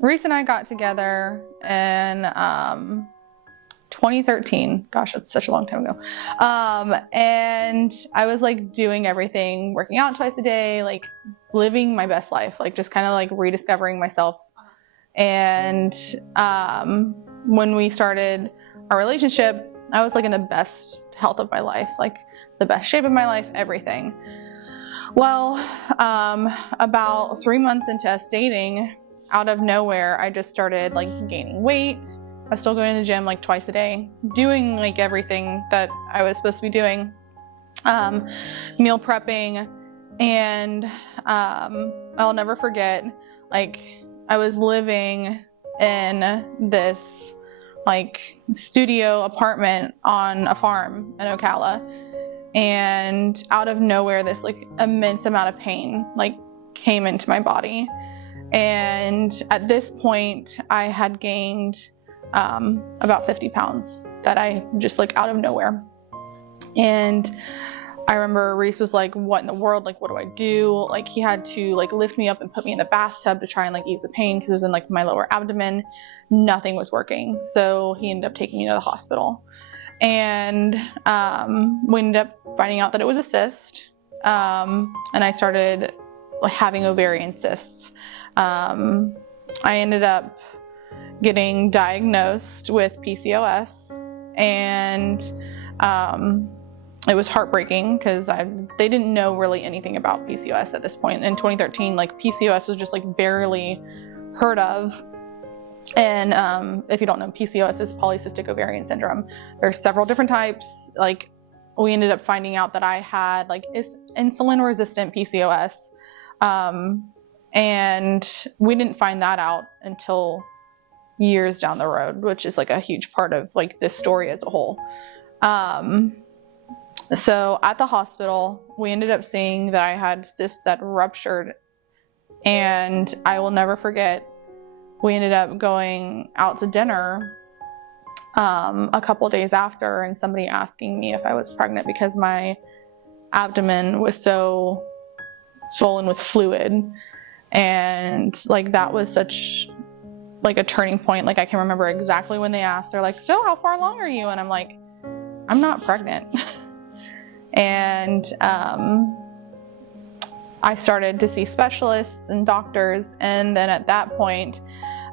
Reese and I got together in 2013. Gosh, that's such a long time ago. And I was like doing everything, working out twice a day, like living my best life, like just kind of like rediscovering myself. And when we started our relationship, I was like in the best health of my life, like the best shape of my life, everything. Well, about 3 months into us dating, out of nowhere, I just started like gaining weight. I was still going to the gym like twice a day, doing like everything that I was supposed to be doing, meal prepping. And I'll never forget, like I was living in this like studio apartment on a farm in Ocala, and out of nowhere this like immense amount of pain like came into my body. And at this point I had gained about 50 pounds that I just like out of nowhere. And I remember Reese was like, what in the world? Like, what do I do? Like, he had to like lift me up and put me in the bathtub to try and like ease the pain because it was in like my lower abdomen. Nothing was working. So he ended up taking me to the hospital. And we ended up finding out that it was a cyst. And I started like having ovarian cysts. I ended up getting diagnosed with PCOS, and it was heartbreaking because they didn't know really anything about PCOS at this point. In 2013, like PCOS was just like barely heard of. And if you don't know, PCOS is polycystic ovarian syndrome. There's several different types. Like we ended up finding out that I had like insulin resistant PCOS. And we didn't find that out until years down the road, which is like a huge part of like this story as a whole. So at the hospital, we ended up seeing that I had cysts that ruptured, and I will never forget, we ended up going out to dinner a couple days after, and somebody asking me if I was pregnant because my abdomen was so swollen with fluid. And like that was such like a turning point. Like I can remember exactly when they asked, they're like, so how far along are you? And I'm like, I'm not pregnant. And I started to see specialists and doctors, and then at that point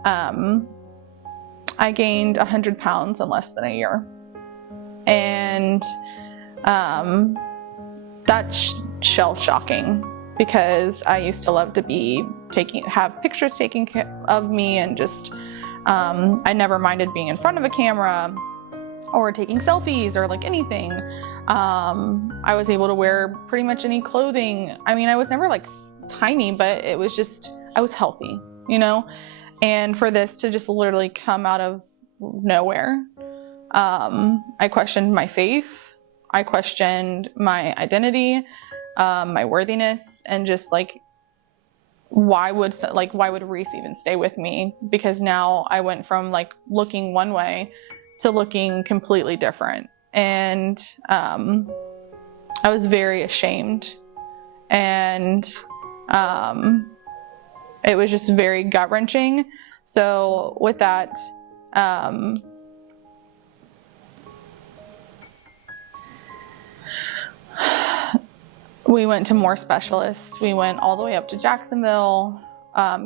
I gained 100 pounds in less than a year. And that's shell shocking, because I used to love to have pictures taken of me, and just I never minded being in front of a camera or taking selfies or like anything. I was able to wear pretty much any clothing. I mean, I was never like tiny, but it was just, I was healthy, you know? And for this to just literally come out of nowhere, I questioned my faith. I questioned my identity, my worthiness, and just like, why would Reese even stay with me? Because now I went from like looking one way to looking completely different. And I was very ashamed, and it was just very gut-wrenching. So with that, we went to more specialists. We went all the way up to Jacksonville,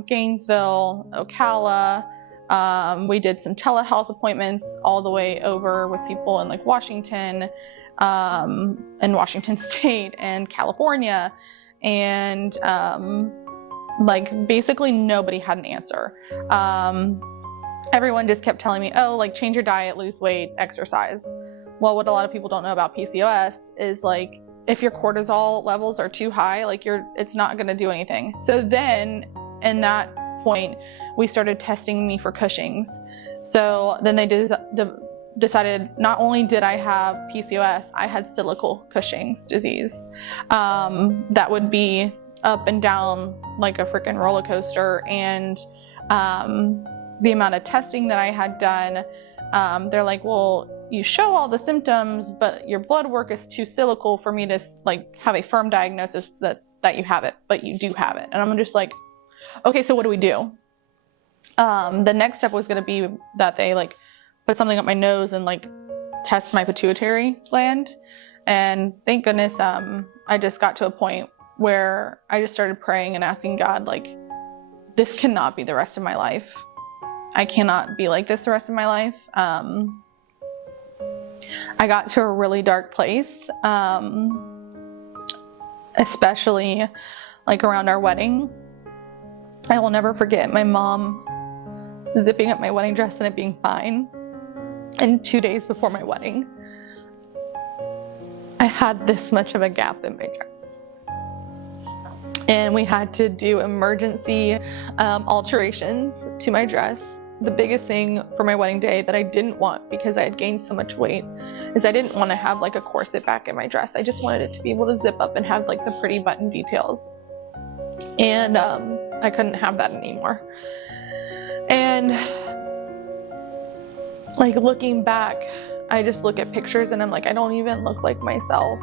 Gainesville, Ocala. We did some telehealth appointments all the way over with people in like Washington, and Washington State and California. And like basically nobody had an answer. Everyone just kept telling me, oh, like change your diet, lose weight, exercise. Well, what a lot of people don't know about PCOS is like, if your cortisol levels are too high, like it's not going to do anything. So then in that point, we started testing me for Cushing's. So then they decided not only did I have PCOS, I had cyclical Cushing's disease. That would be up and down like a freaking roller coaster. And the amount of testing that I had done, they're like, well, you show all the symptoms, but your blood work is too cyclical for me to like have a firm diagnosis that you have it, but you do have it. And I'm just like, okay, so what do we do? The next step was going to be that they like put something up my nose and like test my pituitary gland. And thank goodness, I just got to a point where I just started praying and asking God, like, this cannot be the rest of my life. I cannot be like this the rest of my life. I got to a really dark place, especially like around our wedding. I will never forget my mom zipping up my wedding dress and it being fine. And 2 days before my wedding, I had this much of a gap in my dress. And we had to do emergency alterations to my dress. The biggest thing for my wedding day that I didn't want, because I had gained so much weight, is I didn't want to have like a corset back in my dress. I just wanted it to be able to zip up and have like the pretty button details. And I couldn't have that anymore. And like looking back, I just look at pictures and I'm like, I don't even look like myself.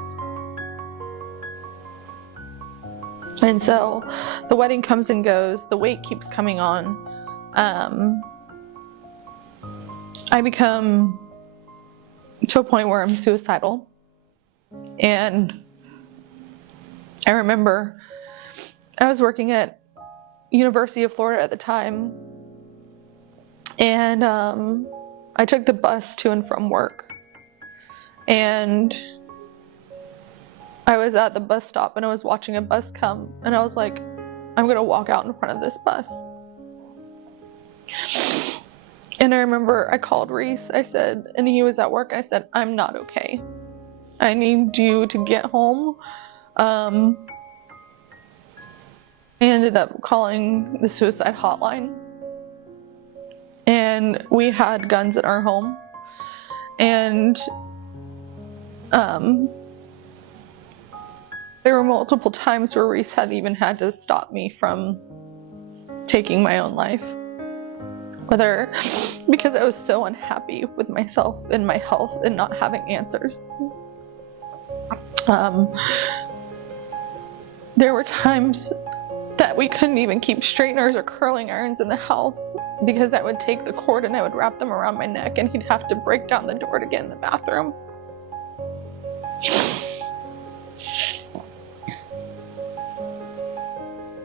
And so the wedding comes and goes, the weight keeps coming on. I become to a point where I'm suicidal. And I remember I was working at University of Florida at the time, and I took the bus to and from work. And I was at the bus stop and I was watching a bus come, and I was like, I'm gonna walk out in front of this bus. And I remember I called Reese, I said, and he was at work, I said, I'm not okay. I need you to get home. I ended up calling the suicide hotline. And we had guns at our home. And there were multiple times where Reese had even had to stop me from taking my own life. Whether because I was so unhappy with myself and my health and not having answers. There were times that we couldn't even keep straighteners or curling irons in the house because I would take the cord and I would wrap them around my neck and he'd have to break down the door to get in the bathroom.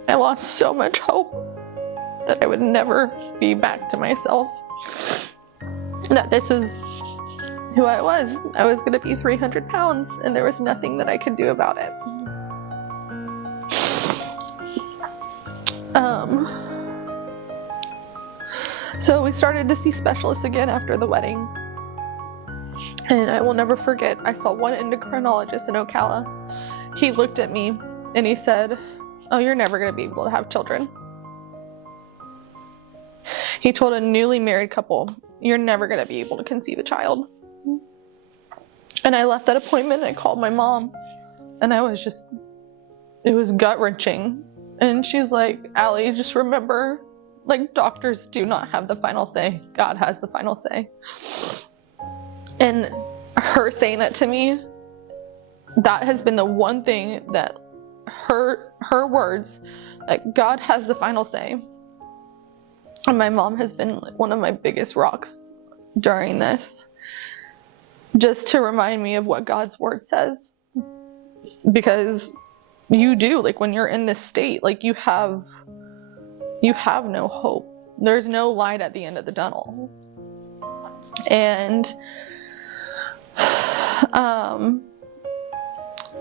I lost so much hope that I would never be back to myself. That this is who I was. I was going to be 300 pounds and there was nothing that I could do about it. So we started to see specialists again after the wedding. And I will never forget, I saw one endocrinologist in Ocala. He looked at me and he said, oh, you're never going to be able to have children. He told a newly married couple, you're never going to be able to conceive a child. And I left that appointment and I called my mom. And I was just, it was gut-wrenching. And she's like, Allie, just remember, like, doctors do not have the final say. God has the final say. And her saying that to me, that has been the one thing that her words, like, God has the final say. And my mom has been like one of my biggest rocks during this, just to remind me of what God's word says. Because you do, like, when you're in this state, like, you have no hope. There's no light at the end of the tunnel. And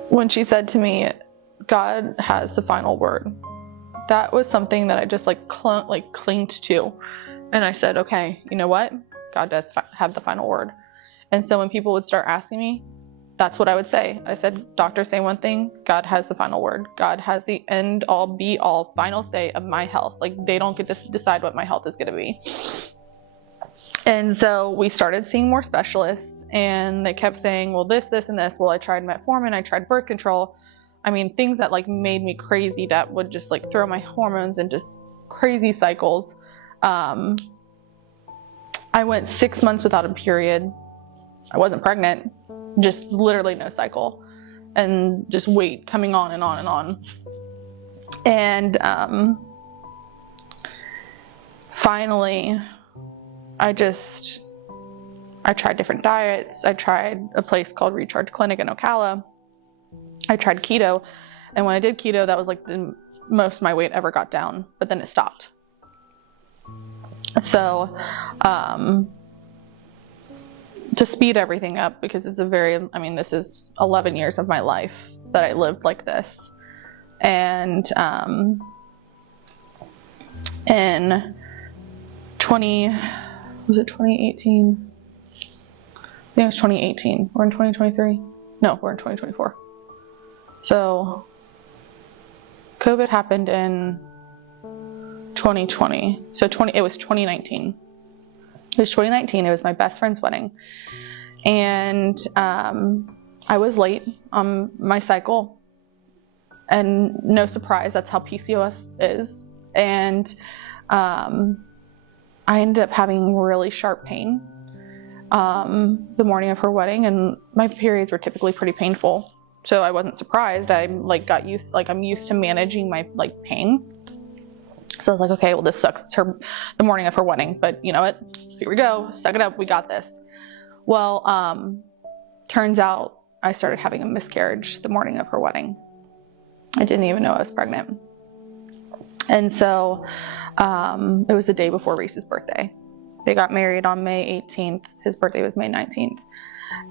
when she said to me, God has the final word, that was something that I just clinged to. And I said, okay, you know what? God does have the final word. And so when people would start asking me, that's what I would say. I said, doctors say one thing, God has the final word. God has the end all be all final say of my health. Like, they don't get to decide what my health is going to be. And so we started seeing more specialists, and they kept saying, well, this, and this. Well, I tried metformin, I tried birth control. I mean, things that like made me crazy, that would just like throw my hormones in just crazy cycles. I went 6 months without a period. I wasn't pregnant, just literally no cycle, and just weight coming on and on and on. And finally, I tried different diets. I tried a place called Recharge Clinic in Ocala. I tried keto. And when I did keto, that was like the most my weight ever got down, but then it stopped. So, to speed everything up, because it's this is 11 years of my life that I lived like this. And, in 2018? I think it was 2018. We're in 2023. No, we're in 2024. So COVID happened in 2020. So it was 2019. It was 2019. It was my best friend's wedding. And I was late on my cycle. And no surprise, that's how PCOS is. And I ended up having really sharp pain the morning of her wedding, and my periods were typically pretty painful, so I wasn't surprised. I'm used to managing my pain, so I was like, okay, well, this sucks. It's the morning of her wedding, but you know what? Here we go. Suck it up. We got this. Well, turns out I started having a miscarriage the morning of her wedding. I didn't even know I was pregnant. And so it was the day before Reese's birthday. They got married on May 18th. His birthday was May 19th.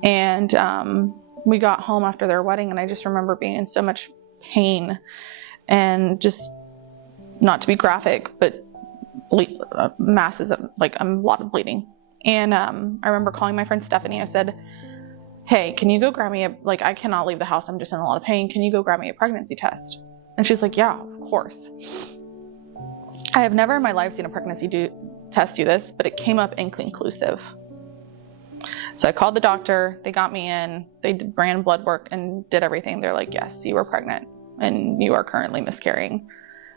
And we got home after their wedding, and I just remember being in so much pain and just, not to be graphic, but masses of, a lot of bleeding. And I remember calling my friend Stephanie. I said, hey, can you go grab me I cannot leave the house. I'm just in a lot of pain. Can you go grab me a pregnancy test? And she's like, yeah, of course. I have never in my life seen a pregnancy test do this, but it came up inconclusive. So I called the doctor. They got me in. They ran blood work and did everything. They're like, yes, you are pregnant and you are currently miscarrying.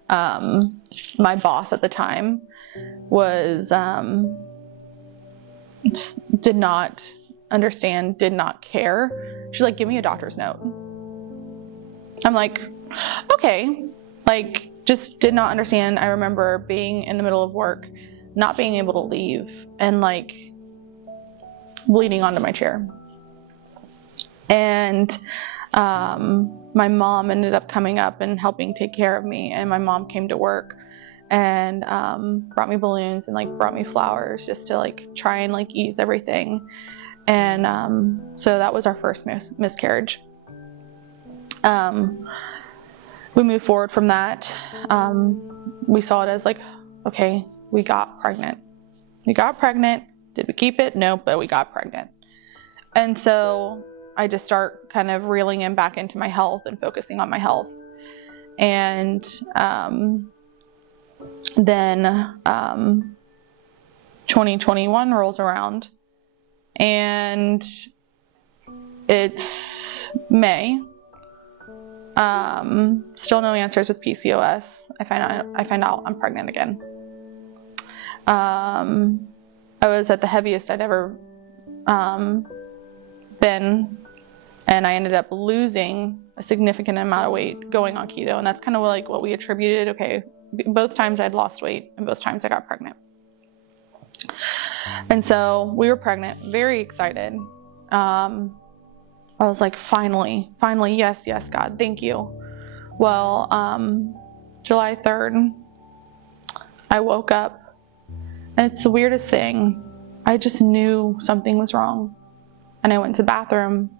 My boss at the time was did not understand, did not care. She's like, give me a doctor's note. I'm like, okay. Just did not understand. I remember being in the middle of work, not being able to leave, and bleeding onto my chair. And my mom ended up coming up and helping take care of me. And my mom came to work and brought me balloons and brought me flowers just to try and ease everything. And so that was our first miscarriage. We moved forward from that. We saw it as okay, we got pregnant. We got pregnant. Did we keep it? No, but we got pregnant. And so I just start kind of reeling in back into my health and focusing on my health. And then 2021 rolls around, and it's May. Still no answers with PCOS. I find out I'm pregnant again. I was at the heaviest I'd ever been, and I ended up losing a significant amount of weight going on keto, and that's kind of what we attributed. Okay, both times I'd lost weight, and both times I got pregnant. And so we were pregnant, very excited. I was like, finally, yes, God, thank you. Well, July 3rd, I woke up, and it's the weirdest thing. I just knew something was wrong. And I went to the bathroom,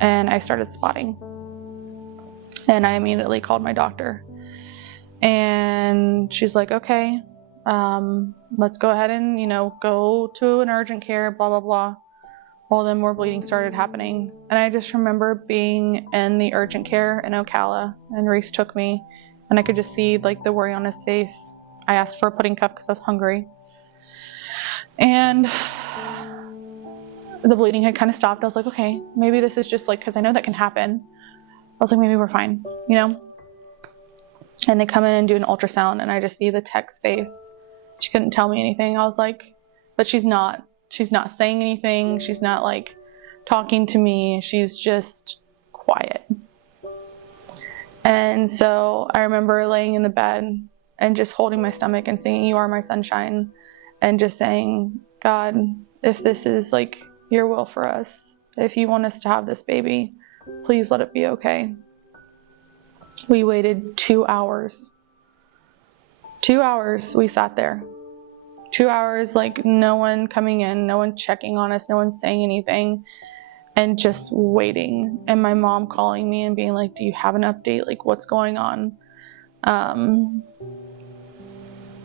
and I started spotting. And I immediately called my doctor. And she's like, okay, let's go ahead and, go to an urgent care, blah, blah, blah. Well, then more bleeding started happening. And I just remember being in the urgent care in Ocala, and Reese took me, and I could just see the worry on his face. I asked for a pudding cup because I was hungry. And the bleeding had kind of stopped. I was like, okay, maybe this is just because I know that can happen. I was like, maybe we're fine, And they come in and do an ultrasound, and I just see the tech's face. She couldn't tell me anything. I was like, but she's not saying anything. She's not talking to me. She's just quiet. And so I remember laying in the bed, and just holding my stomach and singing "You Are My Sunshine," and just saying, God, if this is like your will for us, if you want us to have this baby, please let it be okay. We waited 2 hours. 2 hours we sat there. 2 hours, like no one coming in, no one checking on us, no one saying anything, and just waiting. And my mom calling me and being like, do you have an update? Like, what's going on?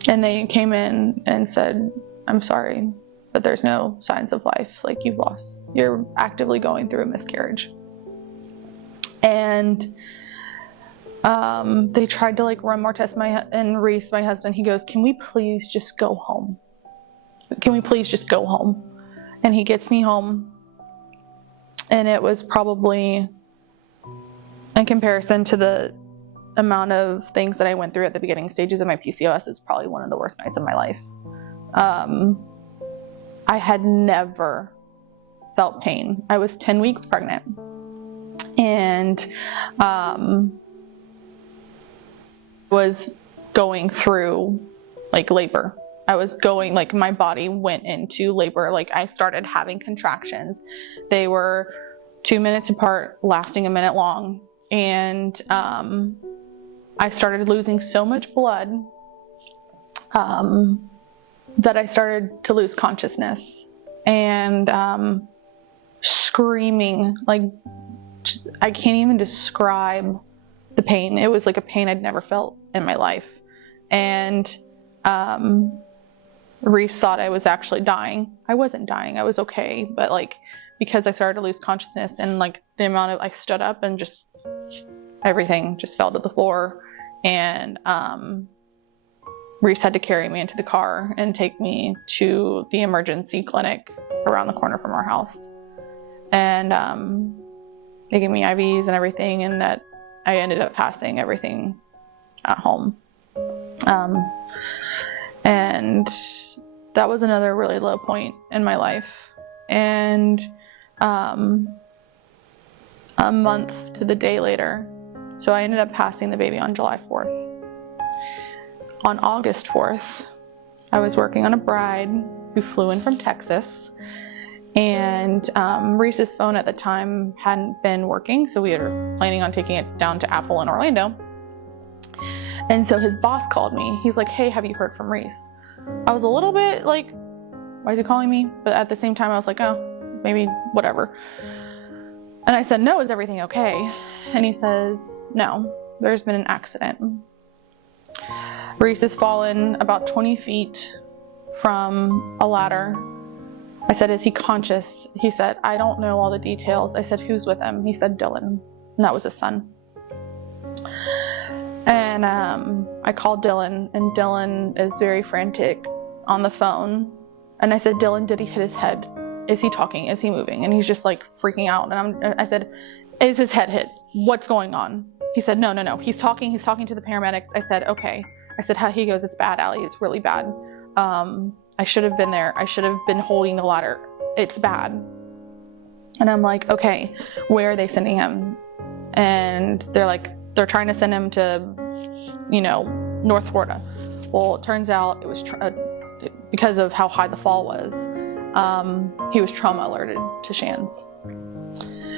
And they came in and said, I'm sorry, but there's no signs of life. Like, you're actively going through a miscarriage. And they tried to like run more tests. And Reese, my husband, he goes, can we please just go home? Can we please just go home? And he gets me home. And it was probably, in comparison to the amount of things that I went through at the beginning stages of my PCOS, is probably one of the worst nights of my life. I had never felt pain. I was 10 weeks pregnant. And was going through like labor. I was going, like, my body went into labor. Like, I started having contractions. They were 2 minutes apart, lasting a minute long. And I started losing so much blood that I started to lose consciousness and screaming. Like, I can't even describe the pain. It was like a pain I'd never felt in my life. And Reese thought I was actually dying. I wasn't dying. I was okay. But like, because I started to lose consciousness, and like the amount of, I stood up and just everything just fell to the floor. And Reese had to carry me into the car and take me to the emergency clinic around the corner from our house. And they gave me IVs and everything, and that I ended up passing everything at home. And that was another really low point in my life. And a month to the day later, so I ended up passing the baby on July 4th. On August 4th, I was working on a bride who flew in from Texas. And Reese's phone at the time hadn't been working, so we were planning on taking it down to Apple in Orlando. And so his boss called me. He's like, hey, have you heard from Reese? I was a little bit like, why is he calling me? But at the same time, I was like, oh, maybe whatever. And I said, no, is everything okay? And he says, no, there's been an accident. Reese has fallen about 20 feet from a ladder. I said, is he conscious? He said, I don't know all the details. I said, who's with him? He said, Dylan. And that was his son. And I called Dylan, and Dylan is very frantic on the phone. And I said, Dylan, did he hit his head? Is he talking? Is he moving? And he's just like freaking out. And I said, is his head hit? What's going on? He said, no. He's talking to the paramedics. I said, okay. I said, he goes, it's bad, Allie. It's really bad. I should have been there. I should have been holding the ladder. It's bad. And I'm like, okay, where are they sending him? And they're like, they're trying to send him to, North Florida. Well, it turns out it was because of how high the fall was. He was trauma alerted to Shands.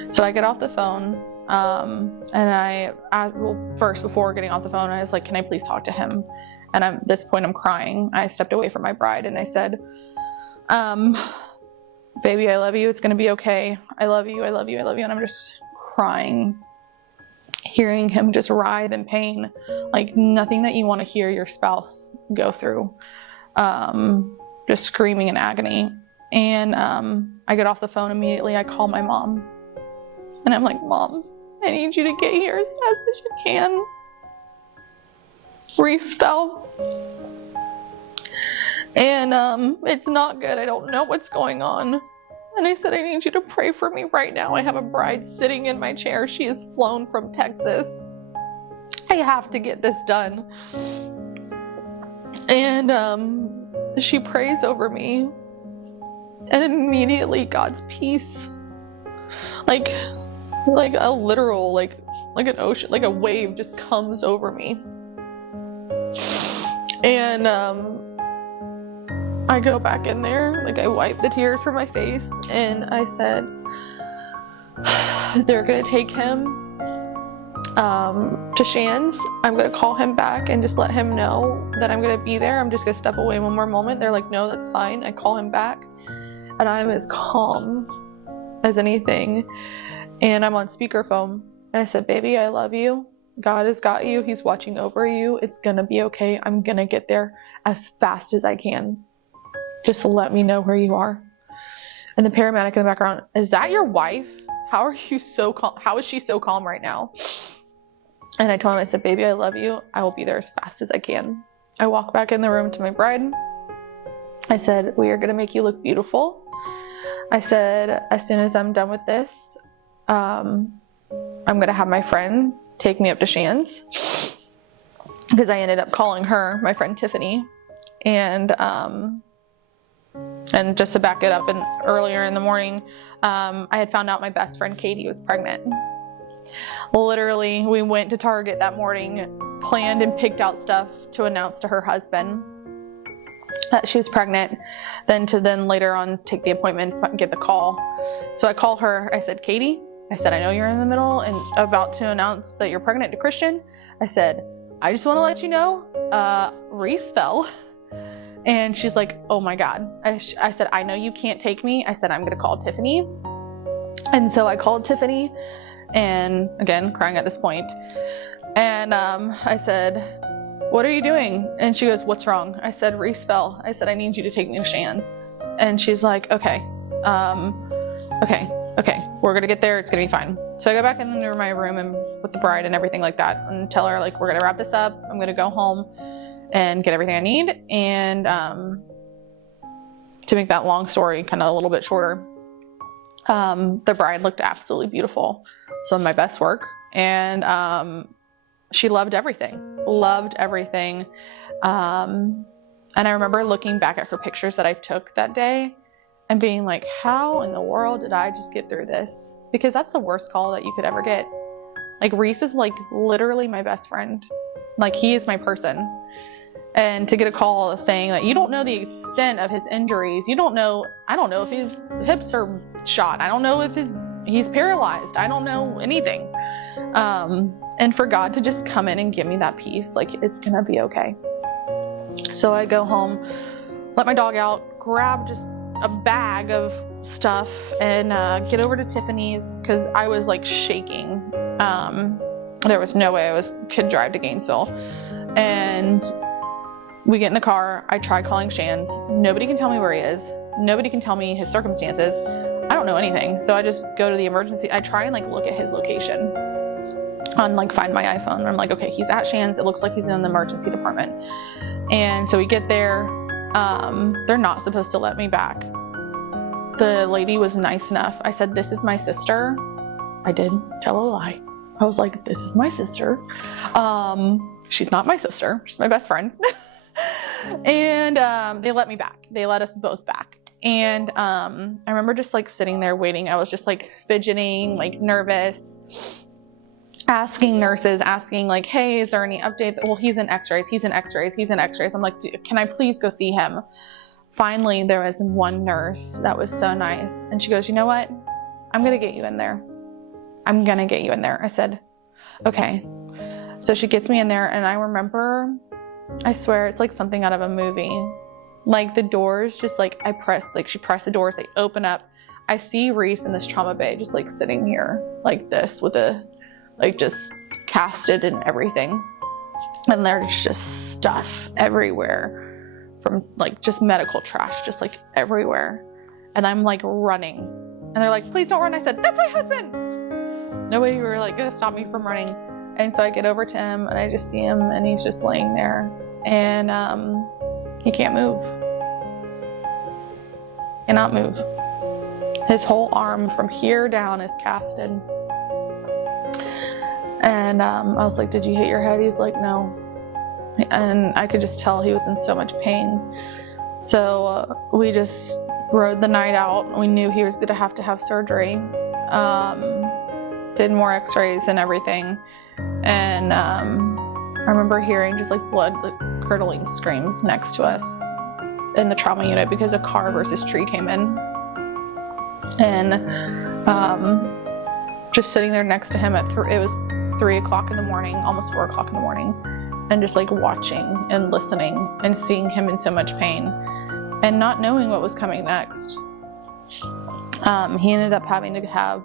So I get off the phone, and first, before getting off the phone, I was like, can I please talk to him? And at this point, I'm crying. I stepped away from my bride and I said, baby, I love you. It's going to be okay. I love you. I love you. I love you. And I'm just crying, hearing him just writhe in pain, like nothing that you want to hear your spouse go through, just screaming in agony. And I get off the phone immediately. I call my mom and I'm like, Mom, I need you to get here as fast as you can. Reese fell. And it's not good. I don't know what's going on. And I said, I need you to pray for me right now. I have a bride sitting in my chair. She has flown from Texas. I have to get this done. And she prays over me. And immediately God's peace, like a literal, like an ocean, like a wave just comes over me. And I go back in there, like I wipe the tears from my face, and I said, they're gonna take him to Shands. I'm gonna call him back and just let him know that I'm gonna be there. I'm just gonna step away one more moment. They're like, no, that's fine. I call him back, and I'm as calm as anything, and I'm on speakerphone, and I said, baby, I love you. God has got you. He's watching over you. It's gonna be okay. I'm gonna get there as fast as I can. Just let me know where you are. And the paramedic in the background, is that your wife? How are you so calm? How is she so calm right now? And I told him, I said, baby, I love you. I will be there as fast as I can. I walk back in the room to my bride. I said, we are going to make you look beautiful. I said, as soon as I'm done with this, I'm going to have my friend take me up to Shands. Because I ended up calling her, my friend Tiffany. And just to back it up, earlier in the morning, I had found out my best friend Katie was pregnant. Literally, we went to Target that morning, planned and picked out stuff to announce to her husband that she was pregnant, then later on take the appointment and get the call. So I call her. I said, Katie, I said, I know you're in the middle and about to announce that you're pregnant to Christian. I said, I just want to let you know, Reese fell. And she's like, oh my God. I said, I know you can't take me. I said, I'm going to call Tiffany. And so I called Tiffany, and again, crying at this point. And I said, what are you doing? And she goes, what's wrong? I said, Reese fell. I said, I need you to take me to Shands. And she's like, okay, we're going to get there. It's going to be fine. So I go back into my room and with the bride and everything like that, and tell her, like, we're going to wrap this up. I'm going to go home and get everything I need. And to make that long story kind of a little bit shorter, the bride looked absolutely beautiful. So my best work. And she loved everything. And I remember looking back at her pictures that I took that day and being like, how in the world did I just get through this? Because that's the worst call that you could ever get. Like, Reese is like literally my best friend. Like, he is my person. And to get a call saying that you don't know the extent of his injuries, I don't know if his hips are shot, I don't know if he's paralyzed, I don't know anything. And for God to just come in and give me that peace, like, it's gonna be okay. So I go home, let my dog out, grab just a bag of stuff, and get over to Tiffany's, because I was like shaking. There was no way I could drive to Gainesville. And we get in the car. I try calling Shands. Nobody can tell me where he is. Nobody can tell me his circumstances. I don't know anything. So I just go to the emergency. I try and like look at his location on like Find My iPhone. I'm like, okay, he's at Shands. It looks like he's in the emergency department. And so we get there. They're not supposed to let me back. The lady was nice enough. I said, this is my sister. I did tell a lie. I was like, this is my sister. She's not my sister. She's my best friend. And they let me back. They let us both back. And I remember just like sitting there waiting. I was just like fidgeting, like nervous, asking nurses, like, hey, is there any update? Well, he's in x-rays. I'm like, can I please go see him? Finally, there was one nurse that was so nice. And she goes, you know what? I'm going to get you in there. I said, okay. So she gets me in there, and I remember, I swear, it's like something out of a movie. Like, the doors just like, she pressed the doors, they open up. I see Reese in this trauma bay, just like sitting here like this with just casted and everything. And there's just stuff everywhere from like just medical trash, just like everywhere. And I'm like running, and they're like, please don't run. I said, that's my husband. Nobody were like gonna stop me from running. And so I get over to him, and I just see him, and he's just laying there, and he can't move. Cannot move. His whole arm from here down is casted. And I was like, did you hit your head? He's like, no. And I could just tell he was in so much pain. So we just rode the night out. We knew he was going to have surgery. Did more x-rays and everything. And I remember hearing just like blood curdling screams next to us in the trauma unit because a car versus tree came in. And just sitting there next to him it was 3 o'clock in the morning, almost 4 o'clock in the morning, and just like watching and listening and seeing him in so much pain and not knowing what was coming next. He ended up having to have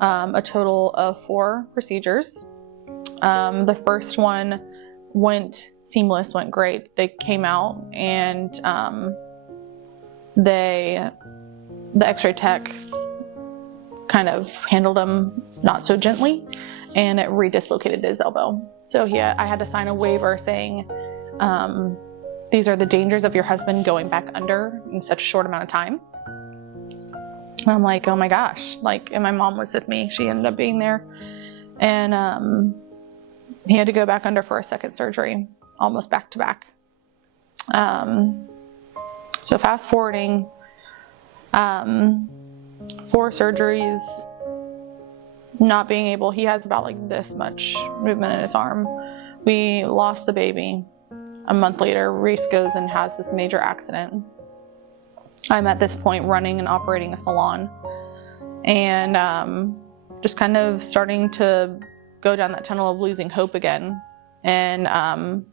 a total of 4 procedures. The first one went seamless, went great. They came out and the x-ray tech kind of handled him not so gently, and it redislocated his elbow. So I had to sign a waiver saying, these are the dangers of your husband going back under in such a short amount of time. And I'm like, oh my gosh, and my mom was with me. She ended up being there. And he had to go back under for a second surgery, almost back to back. So fast forwarding, 4 surgeries, not being able, he has about like this much movement in his arm. We lost the baby. A month later, Reese goes and has this major accident. I'm at this point running and operating a salon, and just kind of starting to go down that tunnel of losing hope again. And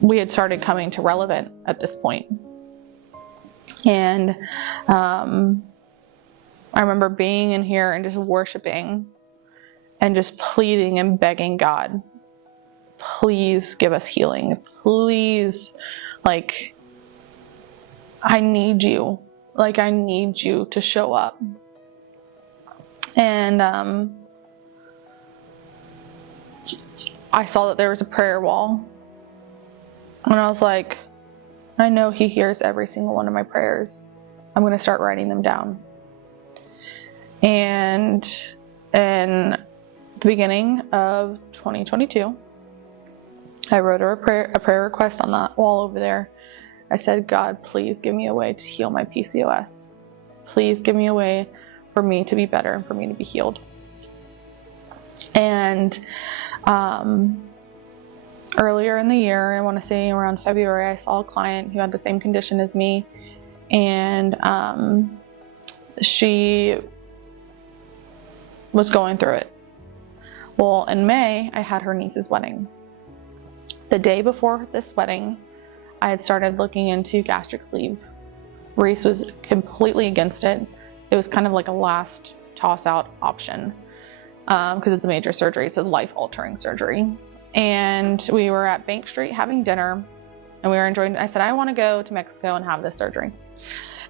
we had started coming to Relevant at this point. And I remember being in here and just worshiping and just pleading and begging God, please give us healing. Please, I need you. I need you to show up. And I saw that there was a prayer wall. And I was like, I know he hears every single one of my prayers. I'm going to start writing them down. And in the beginning of 2022, I wrote a prayer request on that wall over there. I said, God, please give me a way to heal my PCOS. Please give me a way for me to be better and for me to be healed. And earlier in the year, I want to say around February, I saw a client who had the same condition as me, and she was going through it. Well, in May, I had her niece's wedding. The day before this wedding, I had started looking into gastric sleeve. Reese was completely against it. It was kind of like a last toss-out option because it's a major surgery. It's a life-altering surgery. And we were at Bank Street having dinner, and we were enjoying. I said, I want to go to Mexico and have this surgery.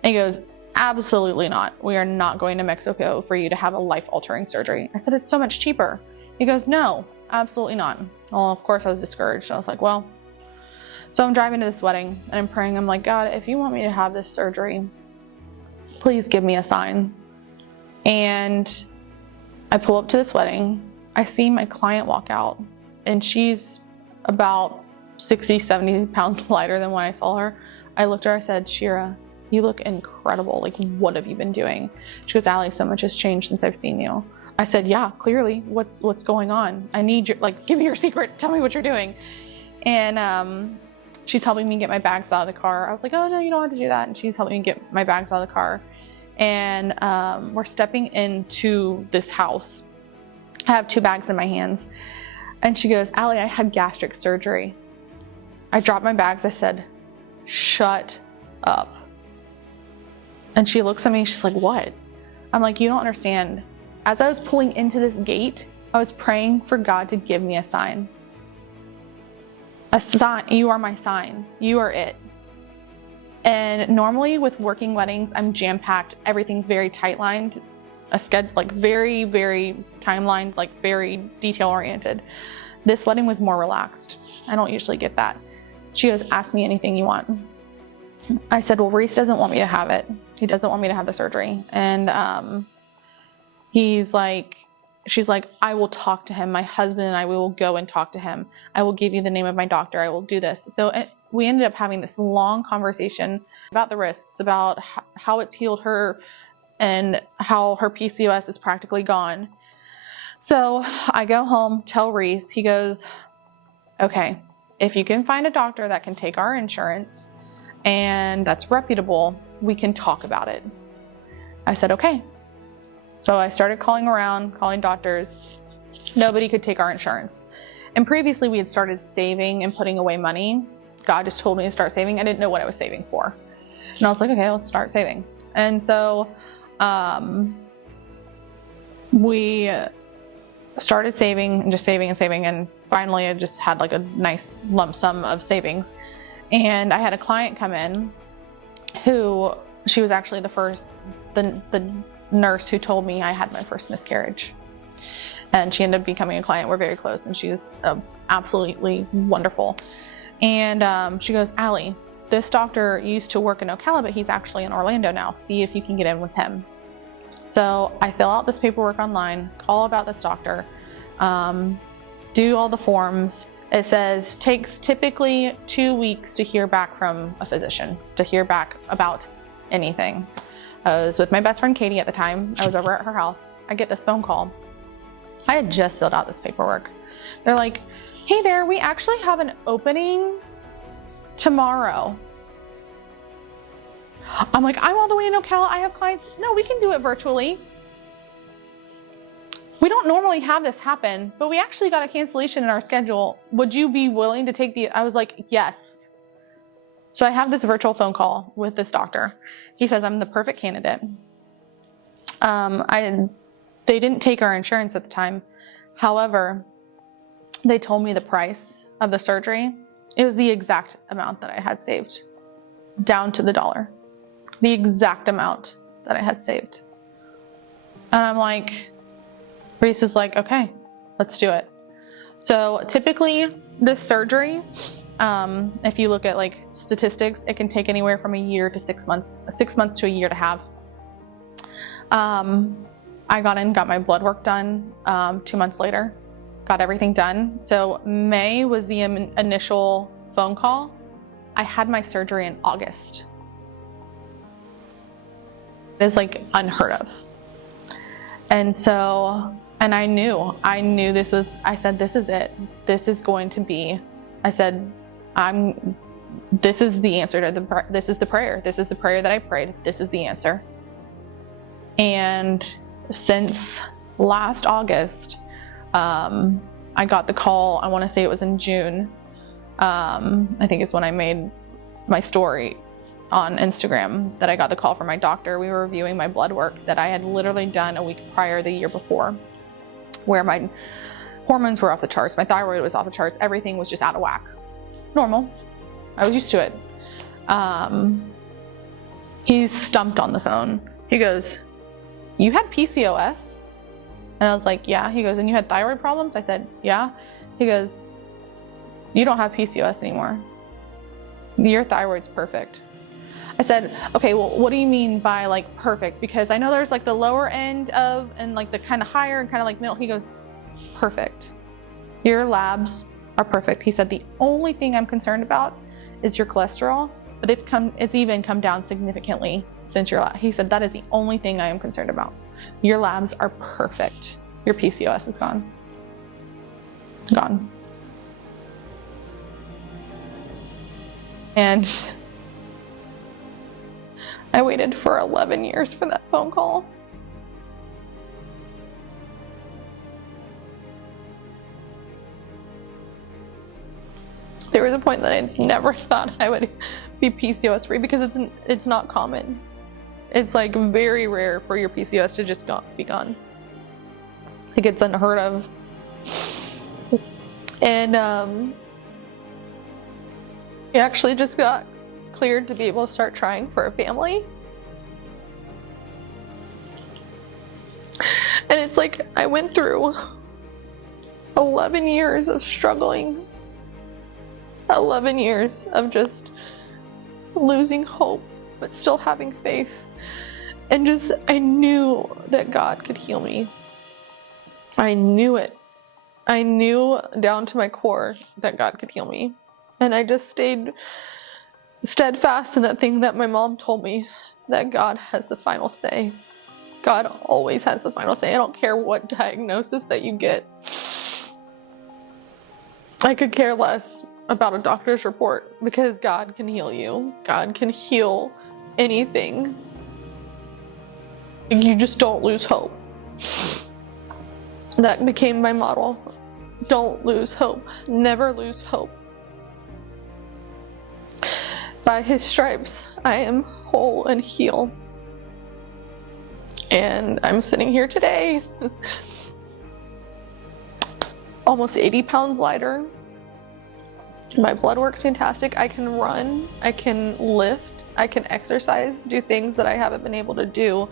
And he goes, absolutely not. We are not going to Mexico for you to have a life-altering surgery. I said, it's so much cheaper. He goes, no, absolutely not. Well, of course I was discouraged. I was like, well. So I'm driving to this wedding, and I'm praying. I'm like, God, if you want me to have this surgery, please give me a sign. And I pull up to this wedding. I see my client walk out, and she's about 60, 70 pounds lighter than when I saw her. I looked at her, I said, Shira, you look incredible. What have you been doing? She goes, Allie, so much has changed since I've seen you. I said, yeah, clearly. What's going on? I need your, give me your secret. Tell me what you're doing. And she's helping me get my bags out of the car. I was like, oh, no, you don't have to do that. And she's helping me get my bags out of the car. And we're stepping into this house. I have 2 bags in my hands. And she goes, Allie, I had gastric surgery. I dropped my bags. I said, shut up. And she looks at me. She's like, what? I'm like, you don't understand. As I was pulling into this gate, I was praying for God to give me a sign. A sign. You are my sign. You are it. And normally with working weddings, I'm jam-packed. Everything's very tight-lined. A schedule, very, very timelined, very detail-oriented. This wedding was more relaxed. I don't usually get that. She goes, ask me anything you want. I said, well, Reese doesn't want me to have it. He doesn't want me to have the surgery. And she's like, I will talk to him. My husband and I, we will go and talk to him. I will give you the name of my doctor. I will do this. So we ended up having this long conversation about the risks, about how it's healed her and how her PCOS is practically gone. So I go home, tell Reese. He goes, okay, if you can find a doctor that can take our insurance and that's reputable, we can talk about it. I said, okay. So I started calling around, calling doctors. Nobody could take our insurance. And previously we had started saving and putting away money. God just told me to start saving. I didn't know what I was saving for. And I was like, okay, let's start saving. And so we started saving and just saving and saving. And finally I just had like a nice lump sum of savings. And I had a client come in who, she was actually the nurse who told me I had my first miscarriage. And she ended up becoming a client. We're very close, and she's absolutely wonderful. And she goes, Allie, this doctor used to work in Ocala, but he's actually in Orlando now. See if you can get in with him. So I fill out this paperwork online, call about this doctor, do all the forms. It says takes typically 2 weeks to hear back from a physician, to hear back about anything. I was with my best friend Katie at the time. I was over at her house. I get this phone call. I had just filled out this paperwork. They're like, hey there, we actually have an opening tomorrow. I'm like, I'm all the way in Ocala. I have clients. No, we can do it virtually. We don't normally have this happen, but we actually got a cancellation in our schedule. Would you be willing to take I was like, yes. So I have this virtual phone call with this doctor. He says I'm the perfect candidate. They didn't take our insurance at the time. However, they told me the price of the surgery. It was the exact amount that I had saved, down to the dollar. The exact amount that I had saved. And I'm like, Reese is like, okay, let's do it. So typically this surgery, if you look at like statistics, it can take anywhere from a year to 6 months, 6 months to a year to have. I got in, got my blood work done 2 months later, got everything done. So May was the initial phone call. I had my surgery in August. It's like unheard of. And so, and I knew this was, I said, this is it. This is going to be, I said, this is the answer to this is the prayer. This is the prayer that I prayed. This is the answer. And since last August, I got the call, I want to say it was in June. I think it's when I made my story on Instagram that I got the call from my doctor. We were reviewing my blood work that I had literally done a week prior the year before, where my hormones were off the charts, my thyroid was off the charts, everything was just out of whack. Normal. I was used to it. He's stumped on the phone. He goes, you had PCOS? And I was like, yeah. He goes, and you had thyroid problems? I said, yeah. He goes, you don't have PCOS anymore. Your thyroid's perfect. I said, okay, well, what do you mean by like perfect? Because I know there's like the lower end of, and like the kind of higher and kind of like middle. He goes, perfect. Your labs are perfect. He said, the only thing I'm concerned about is your cholesterol, but it's even come down significantly since your lab. He said, that is the only thing I am concerned about. Your labs are perfect. Your PCOS is gone. Gone. And I waited for 11 years for that phone call. There was a point that I never thought I would be PCOS free because it's not common. It's like very rare for your PCOS to just be gone. Like it's unheard of. And he actually just got cleared to be able to start trying for a family. And it's like I went through 11 years of struggling. 11 years of just losing hope, but still having faith. And just, I knew that God could heal me. I knew it. I knew down to my core that God could heal me. And I just stayed steadfast in that thing that my mom told me, that God has the final say. God always has the final say. I don't care what diagnosis that you get. I could care less about a doctor's report, because God can heal you. God can heal anything. You just don't lose hope. That became my motto. Don't lose hope. Never lose hope. By his stripes, I am whole and healed. And I'm sitting here today, almost 80 pounds lighter. My blood work's fantastic. I can run, I can lift, I can exercise, do things that I haven't been able to do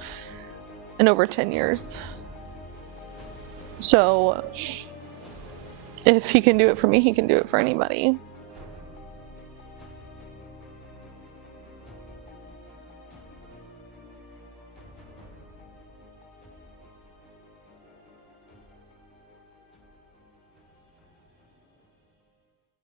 in over 10 years. So if he can do it for me, he can do it for anybody.